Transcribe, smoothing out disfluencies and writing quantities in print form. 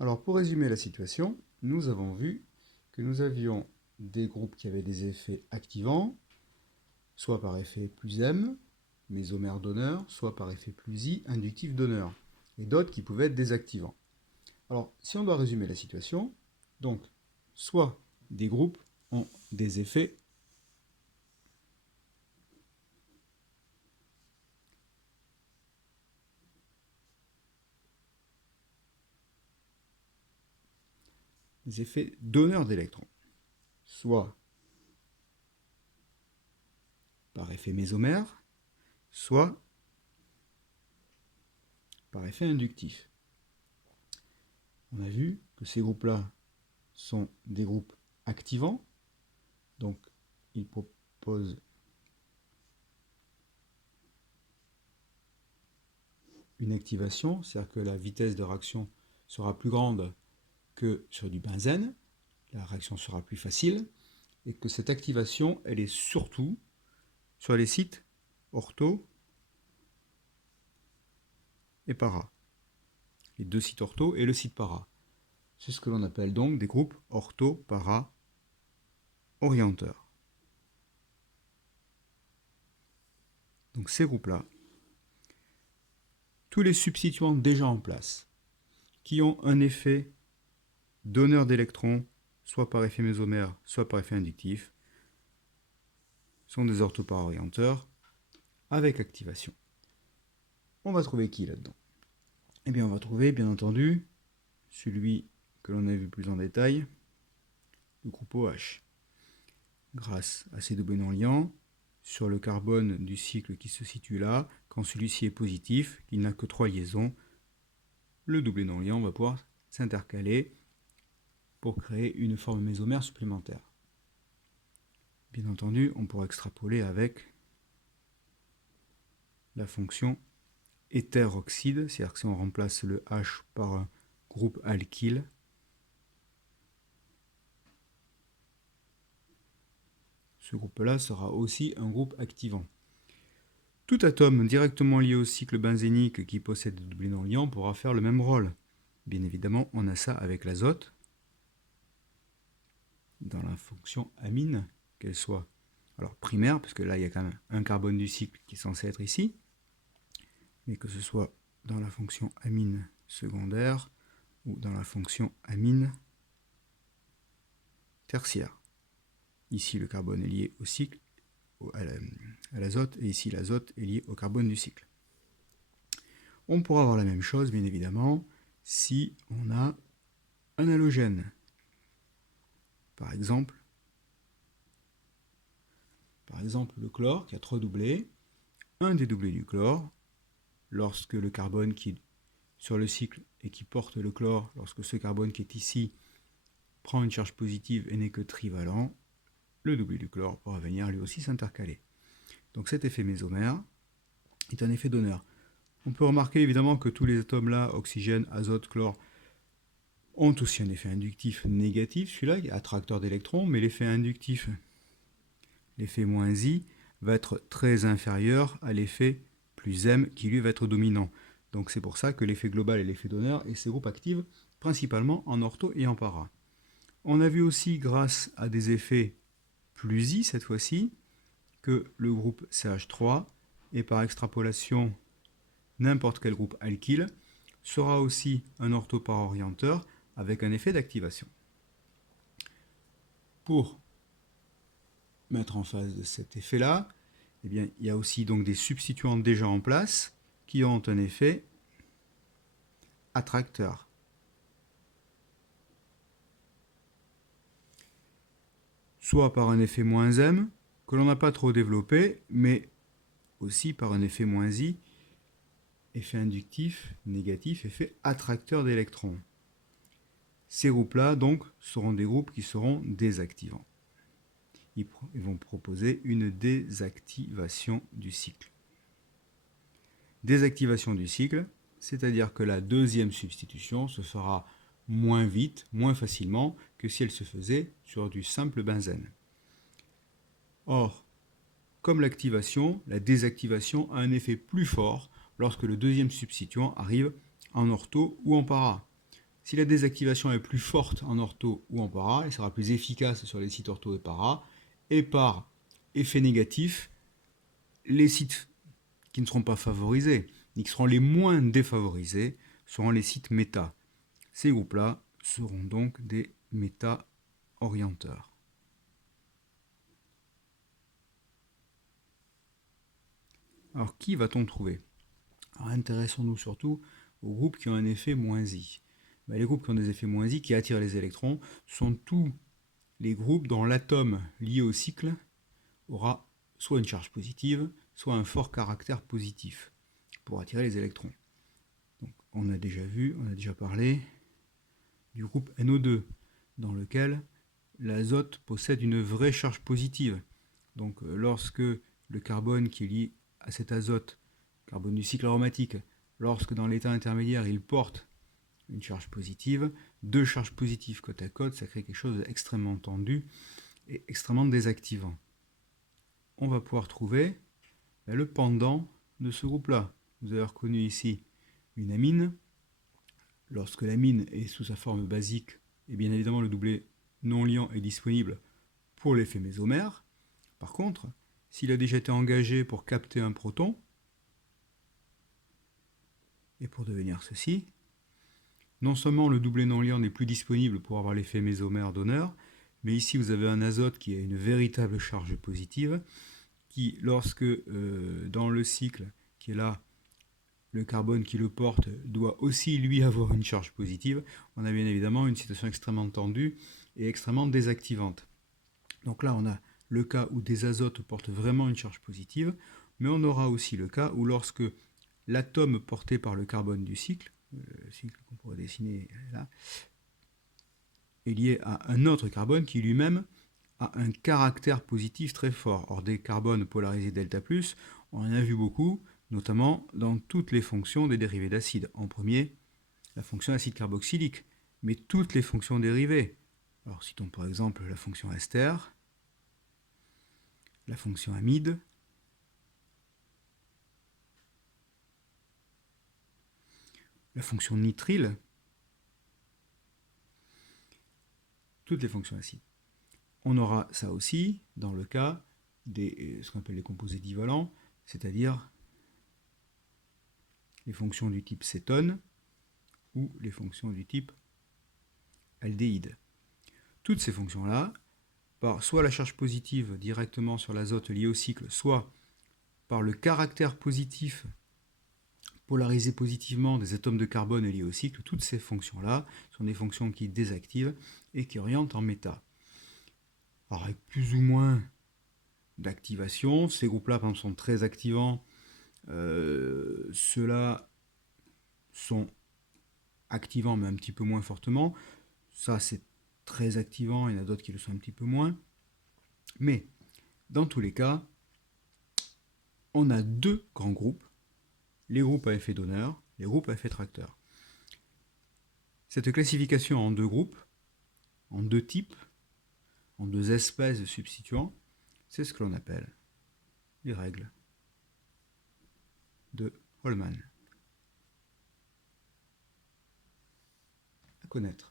Alors pour résumer la situation, nous avons vu que nous avions des groupes qui avaient des effets activants, soit par effet plus M, mésomère donneur, soit par effet plus I, inductif donneur, et d'autres qui pouvaient être désactivants. Alors si on doit résumer la situation, donc soit des groupes ont des effets donneurs d'électrons, soit par effet mésomère, soit par effet inductif. On a vu que ces groupes-là sont des groupes activants, donc ils proposent une activation, c'est-à-dire que la vitesse de réaction sera plus grande que sur du benzène, la réaction sera plus facile, et que cette activation, elle est surtout sur les sites ortho et para. Les deux sites ortho et le site para. C'est ce que l'on appelle donc des groupes ortho-para-orienteurs. Donc ces groupes-là, tous les substituants déjà en place, qui ont un effet donneur d'électrons, soit par effet mésomère, soit par effet inductif, sont des orthopara-orienteurs avec activation. On va trouver qui là-dedans? Eh bien, on va trouver, bien entendu, celui que l'on a vu plus en détail, le groupe OH. Grâce à ces doublés non liants, sur le carbone du cycle qui se situe là, quand celui-ci est positif, il n'a que 3 liaisons, le doublé non liant va pouvoir s'intercaler pour créer une forme mésomère supplémentaire. Bien entendu, on pourra extrapoler avec la fonction éther-oxyde, c'est-à-dire que si on remplace le H par un groupe alkyle, ce groupe-là sera aussi un groupe activant. Tout atome directement lié au cycle benzénique qui possède des doublés non liants pourra faire le même rôle. Bien évidemment, on a ça avec l'azote, dans la fonction amine, qu'elle soit alors primaire, parce que là il y a quand même un carbone du cycle qui est censé être ici, mais que ce soit dans la fonction amine secondaire ou dans la fonction amine tertiaire. Ici le carbone est lié au cycle, à l'azote, et ici l'azote est lié au carbone du cycle. On pourra avoir la même chose, bien évidemment, si on a un halogène. Par exemple, le chlore qui a 3 doublés. Un des doublés du chlore, lorsque le carbone qui est sur le cycle et qui porte le chlore, lorsque ce carbone qui est ici prend une charge positive et n'est que trivalent, le doublé du chlore pourra venir lui aussi s'intercaler. Donc cet effet mésomère est un effet donneur. On peut remarquer évidemment que tous les atomes là, oxygène, azote, chlore, ont aussi un effet inductif négatif, celui-là est attracteur d'électrons, mais l'effet inductif, l'effet moins I, va être très inférieur à l'effet plus M qui lui va être dominant. Donc c'est pour ça que l'effet global est l'effet donneur et ces groupes activent principalement en ortho et en para. On a vu aussi grâce à des effets plus I cette fois-ci que le groupe CH3 et par extrapolation n'importe quel groupe alkyle sera aussi un orthopara-orienteur avec un effet d'activation. Pour mettre en face de cet effet-là, eh bien, il y a aussi donc des substituants déjà en place qui ont un effet attracteur. Soit par un effet moins M, que l'on n'a pas trop développé, mais aussi par un effet moins I, effet inductif, négatif, effet attracteur d'électrons. Ces groupes-là, donc, seront des groupes qui seront désactivants. Ils vont proposer une désactivation du cycle. Désactivation du cycle, c'est-à-dire que la deuxième substitution se fera moins vite, moins facilement que si elle se faisait sur du simple benzène. Or, comme l'activation, la désactivation a un effet plus fort lorsque le deuxième substituant arrive en ortho ou en para. Si la désactivation est plus forte en ortho ou en para, elle sera plus efficace sur les sites ortho et para, et par effet négatif, les sites qui ne seront pas favorisés, et qui seront les moins défavorisés, seront les sites méta. Ces groupes-là seront donc des méta-orienteurs. Alors, qui va-t-on trouver? Alors, intéressons-nous surtout aux groupes qui ont un effet moins I. Les groupes qui ont des effets moins I, qui attirent les électrons, sont tous les groupes dont l'atome lié au cycle aura soit une charge positive, soit un fort caractère positif pour attirer les électrons. Donc, on a déjà vu, on a déjà parlé du groupe NO2, dans lequel l'azote possède une vraie charge positive. Donc, lorsque le carbone qui est lié à cet azote, carbone du cycle aromatique, lorsque dans l'état intermédiaire il porte une charge positive, deux charges positives côte à côte, ça crée quelque chose d'extrêmement tendu et extrêmement désactivant. On va pouvoir trouver le pendant de ce groupe-là. Vous avez reconnu ici une amine. Lorsque l'amine est sous sa forme basique, et bien évidemment le doublet non liant est disponible pour l'effet mésomère. Par contre, s'il a déjà été engagé pour capter un proton, et pour devenir ceci, non seulement le doublet non liant n'est plus disponible pour avoir l'effet mésomère donneur, mais ici vous avez un azote qui a une véritable charge positive, qui, lorsque dans le cycle qui est là, le carbone qui le porte doit aussi lui avoir une charge positive, on a bien évidemment une situation extrêmement tendue et extrêmement désactivante. Donc là, on a le cas où des azotes portent vraiment une charge positive, mais on aura aussi le cas où lorsque l'atome porté par le carbone du cycle, le cycle qu'on pourrait dessiner là, est lié à un autre carbone qui lui-même a un caractère positif très fort. Or, des carbones polarisés delta+, on en a vu beaucoup, notamment dans toutes les fonctions des dérivés d'acide. En premier, la fonction acide carboxylique, mais toutes les fonctions dérivées. Alors, citons par exemple la fonction ester, la fonction amide, la fonction nitrile, toutes les fonctions acides. On aura ça aussi dans le cas des ce qu'on appelle les composés divalents, c'est-à-dire les fonctions du type cétone ou les fonctions du type aldéhyde. Toutes ces fonctions-là, par soit la charge positive directement sur l'azote lié au cycle, soit par le caractère positif polarisé positivement des atomes de carbone liés au cycle, toutes ces fonctions-là sont des fonctions qui désactivent et qui orientent en méta. Alors avec plus ou moins d'activation, ces groupes-là par exemple sont très activants, ceux-là sont activants mais un petit peu moins fortement, ça c'est très activant, il y en a d'autres qui le sont un petit peu moins, mais dans tous les cas, on a deux grands groupes, les groupes à effet donneur, les groupes à effet tracteur. Cette classification en deux groupes, en deux types, en deux espèces de substituants, c'est ce que l'on appelle les règles de Holman. À connaître.